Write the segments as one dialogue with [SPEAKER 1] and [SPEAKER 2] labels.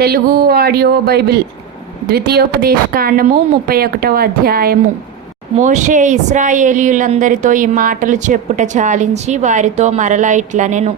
[SPEAKER 1] Telugu audio Bible ద్వితీయోపదేశకాండము ముప్పై ఒకటవ అధ్యాయము. మోషే ఇస్రాయేలీయులందరితో ఈ మాటలు చెప్పుట చాలించి వారితో మరలా ఇట్లనెను.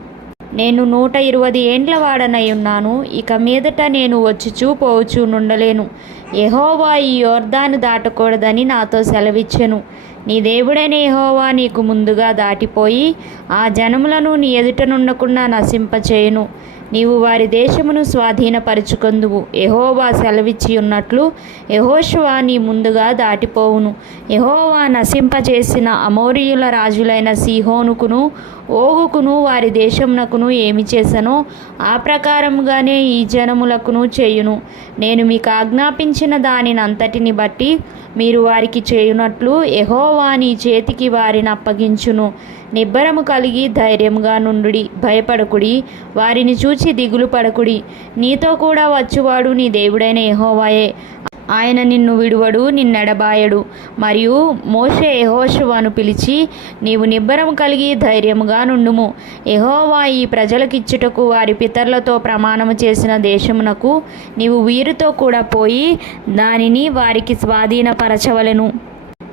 [SPEAKER 1] నేను నూట ఇరవై ఏండ్ల వాడనై ఉన్నాను ఇక మీదట నేను వచ్చుచూ పోవచ్చు నుండలేను. ఎహోవా ఈ యోర్దాను దాటకూడదని నాతో సెలవిచ్చెను. నీ దేవుడైన ఎహోవా నీకు ముందుగా దాటిపోయి ఆ జనములను నీ ఎదుట నుండకుండా నశింపచేయును. నీవు వారి దేశమును స్వాధీనపరుచుకొందువు. ఎహోవా సెలవిచ్చి ఉన్నట్లు యహోశువా నీ ముందుగా దాటిపోవును. యెహోవా నశింపజేసిన అమోరియుల రాజులైన సిహోనుకును ఓగుకును వారి దేశమునకును ఏమి చేశానో ఆ ప్రకారముగానే ఈ జనములకును చేయును. నేను మీకు ఆజ్ఞాపించిన దానిని అంతటిని బట్టి మీరు వారికి చేయునట్లు ఎహోవా నీ చేతికి వారిని అప్పగించును. నిబ్బరము కలిగి ధైర్యంగా నుండుడి భయపడకుడి వారిని చూచి దిగులు పడకుడి. నీతో కూడా వచ్చువాడు నీ దేవుడైన ఎహోవాయే ఆయన నిన్ను విడువడు నిన్నెడబాయడు. మరియు మోషే యహోశువాను పిలిచి నీవు నిబ్బరం కలిగి ధైర్యముగా నుండుము. యహోవా ఈ ప్రజలకిచ్చుటకు వారి పితరులతో ప్రమాణము చేసిన దేశమునకు నీవు వీరితో కూడా పోయి దానిని వారికి స్వాధీనపరచవలెను.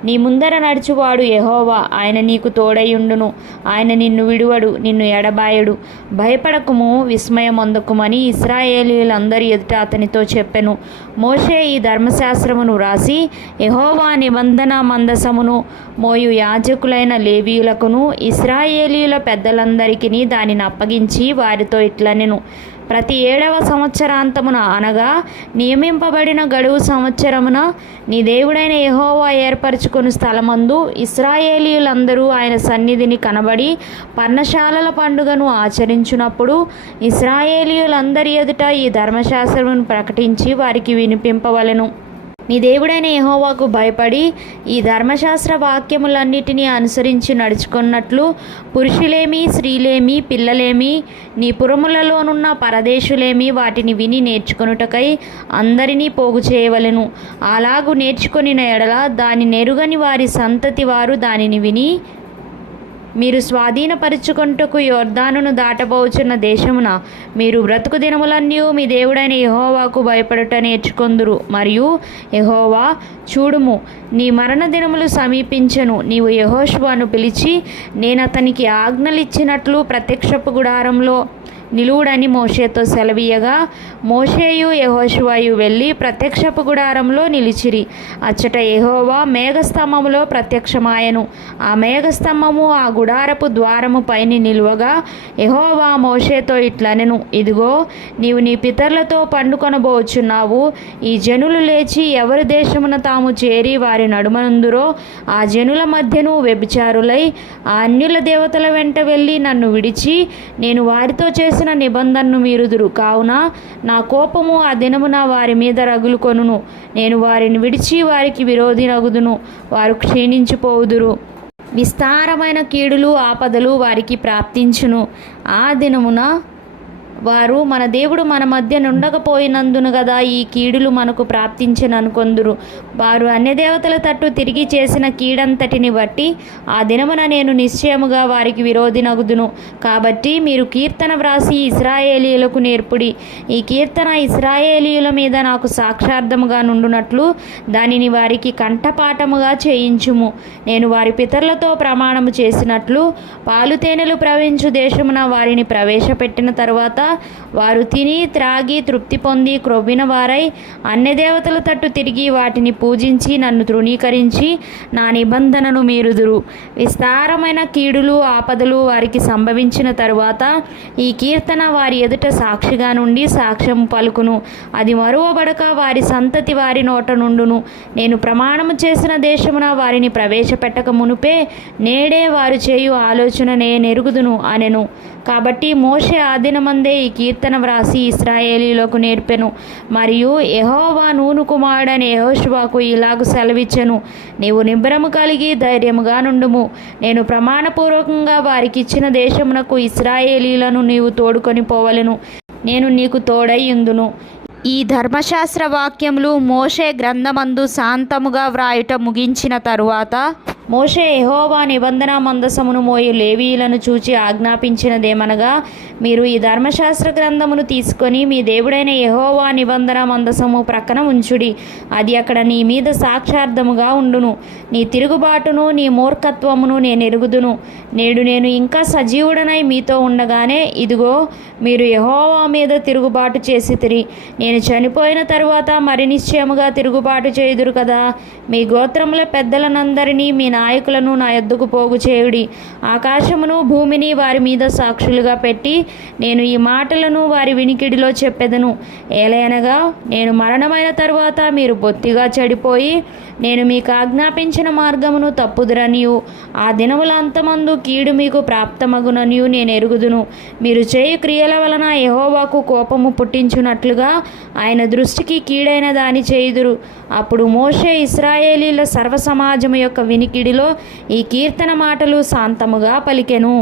[SPEAKER 1] నీ ముందర నడుచువాడు ఎహోవా ఆయన నీకు తోడయుండును. ఆయన నిన్ను విడువడు నిన్ను ఎడబాయడు. భయపడకుము విస్మయమొందకుమని ఇస్రాయేలీలందరి ఎదుట అతనితో చెప్పెను. మోషే ఈ ధర్మశాస్త్రమును వ్రాసి ఎహోవా నిబంధన మందసమును మోయు యాజకులైన లేవీయులకును ఇస్రాయేలీయుల పెద్దలందరికీ దానిని అప్పగించి వారితో ఇట్లనెను. ప్రతి ఏడవ సంవత్సరాంతమున అనగా నియమింపబడిన గడువు సంవత్సరమున నీ దేవుడైన యహోవా ఏర్పరచుకుని స్థలమందు ఇస్రాయేలీయులందరూ ఆయన సన్నిధిని కనబడి పర్ణశాలల పండుగను ఆచరించినప్పుడు ఇస్రాయేలీయులందరి ఎదుట ఈ ధర్మశాస్త్రమును ప్రకటించి వారికి వినిపింపవలెను. నీ దేవుడైన యహోవాకు భయపడి ఈ ధర్మశాస్త్ర వాక్యములన్నిటినీ అనుసరించి నడుచుకున్నట్లు పురుషులేమి స్త్రీలేమి పిల్లలేమి నీ పురములలోనున్న పరదేశులేమి వాటిని విని నేర్చుకొనుటకై అందరినీ పోగు చేయవలెను. అలాగు నేర్చుకొనిన ఎడల దాని నెరుగని వారి సంతతి వారు దానిని విని మీరు స్వాధీనపరుచుకొంటకు యోర్దానును దాటబోచున్న దేశమున మీరు బ్రతుకు దినములన్నీ మీ దేవుడైన యహోవాకు భయపడుట నేర్చుకొందురు. మరియు యహోవా చూడుము నీ మరణ దినములు సమీపించను. నీవు యహోష్వాను పిలిచి నేను అతనికి ఆజ్ఞలిచ్చినట్లు ప్రత్యక్షపు గుడారంలో నిలువుడని మోషేతో సెలవీయగా మోషేయు యహోశివాయు వెళ్ళి ప్రత్యక్షపు గుడారంలో నిలిచిరి. అచ్చట యహోవా మేఘస్తంభములో ప్రత్యక్షమాయను. ఆ మేఘస్తంభము ఆ గుడారపు ద్వారము పైని నిలువగా యహోవా మోషేతో ఇట్లనెను. ఇదిగో నీవు నీ పితరులతో పండుకొనబోచున్నావు. ఈ జనులు లేచి ఎవరి దేశమున తాము చేరి వారి నడుమనుందురో ఆ జనుల మధ్యను వ్యభిచారులై ఆ అన్యుల దేవతల వెంట వెళ్ళి నన్ను విడిచి నేను వారితో చేసి చేసిన నిబంధనను మీరుదురు. కావున నా కోపము ఆ దినమున వారి మీద రగులుకొనును. నేను వారిని విడిచి వారికి విరోధి నగుదును వారు క్షీణించిపోవుదురు. విస్తారమైన కీడులు ఆపదలు వారికి ప్రాప్తించును. ఆ దినమున వారు మన దేవుడు మన మధ్య నుండకపోయినందున కదా ఈ కీడులు మనకు ప్రాప్తించను అనుకొందురు వారు అన్య దేవతల తట్టు తిరిగి చేసిన కీడంతటిని బట్టి ఆ దినమున నేను నిశ్చయముగా వారికి విరోధి నగుదును కాబట్టి మీరు కీర్తన వ్రాసి ఇస్రాయేలీయులకు నేర్పుడి. ఈ కీర్తన ఇస్రాయేలీయుల మీద నాకు సాక్షార్థముగా నుండునట్లు దానిని వారికి కంఠపాఠముగా చేయించుము. నేను వారి పితరులతో ప్రమాణము చేసినట్లు పాలు తేనెలు ప్రవహించు దేశమున వారిని ప్రవేశపెట్టిన తరువాత వారు తిని త్రాగి తృప్తి పొంది క్రొవ్విన వారై అన్య దేవతల తట్టు తిరిగి వాటిని పూజించి నన్ను తృణీకరించి నా నిబంధనను మీరుదురు. విస్తారమైన కీడులు ఆపదలు వారికి సంభవించిన తరువాత ఈ కీర్తన వారి ఎదుట సాక్షిగా నుండి సాక్ష్యం పలుకును. అది మరువబడక వారి సంతతి వారి నోట నుండును. నేను ప్రమాణము చేసిన దేశమున వారిని ప్రవేశపెట్టక మునుపే నేడే వారు చేయు ఆలోచన నేనెరుగుదును అనెను. కాబట్టి మోషే ఆదినమందే ఈ కీర్తన వ్రాసి ఇస్రాయేలీలకు నేర్పెను. మరియు ఎహోవా నూను కుమారుడని యహోష్వాకు ఇలాగు సెలవిచ్చెను. నీవు నిబ్బరము కలిగి ధైర్యముగా నుండుము. నేను ప్రమాణపూర్వకంగా వారికి ఇచ్చిన దేశమునకు ఇస్రాయేలీలను నీవు తోడుకొని పోవలెను. నేను నీకు తోడయ్యుందును ఈ ధర్మశాస్త్ర వాక్యములు మోషే గ్రంథమందు శాంతముగా వ్రాయుట ముగించిన తరువాత మోషే ఎహోవా నిబంధన మందసమును మోయు లేవీయులను చూచి ఆజ్ఞాపించినదేమనగా మీరు ఈ ధర్మశాస్త్ర గ్రంథమును తీసుకొని మీ దేవుడైన ఎహోవా నిబంధన మందసము ప్రక్కన ఉంచుడి. అది అక్కడ నీ మీద సాక్షార్థముగా ఉండును. నీ తిరుగుబాటును నీ మూర్ఖత్వమును నేను ఎరుగుదును. నేడు నేను ఇంకా సజీవుడనై మీతో ఉండగానే ఇదిగో మీరు ఎహోవా మీద తిరుగుబాటు చేసి తిరి. నేను చనిపోయిన తరువాత మరి నిశ్చయముగా తిరుగుబాటు చేయుదురు కదా. మీ గోత్రముల పెద్దలనందరినీ మీ నాయకులను నా ఎద్దుకు పోగు చేయుడి. ఆకాశమును భూమిని వారి మీద సాక్షులుగా పెట్టి నేను ఈ మాటలను వారి వినికిడిలో చెప్పెదను. ఏలైనగా నేను మరణమైన తరువాత మీరు బొత్తిగా చెడిపోయి నేను మీకు ఆజ్ఞాపించిన మార్గమును తప్పుదురనియు. ఆ దినముల అంతమందు కీడు మీకు ప్రాప్తమగుననియు నేను ఎరుగుదును. మీరు చేయు క్రియల వలన ఎహోవాకు కోపము పుట్టించున్నట్లుగా ఆయన దృష్టికి కీడైన దాని చేయుదురు. అప్పుడు మోషే ఇస్రాయేలీల సర్వసమాజము యొక్క వీడిలో ఈ కీర్తన మాటలు శాంతముగా పలికెను.